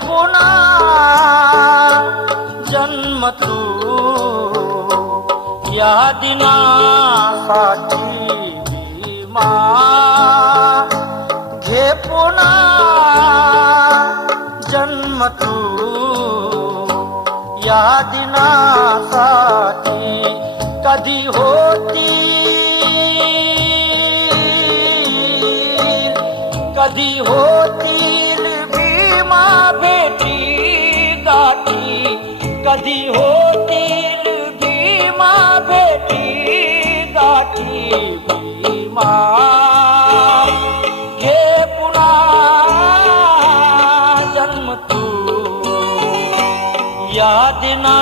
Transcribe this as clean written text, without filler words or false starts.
पुन्हा जन्म तू या दिनासाठी भीमा घे पुन्हा जन्म तू या दिनासाठी कधी होतील भीमा भेटी गाठी कधी होतील भीमा भेटी गाठी भीमा घे पुन्हा जन्म तू या दिना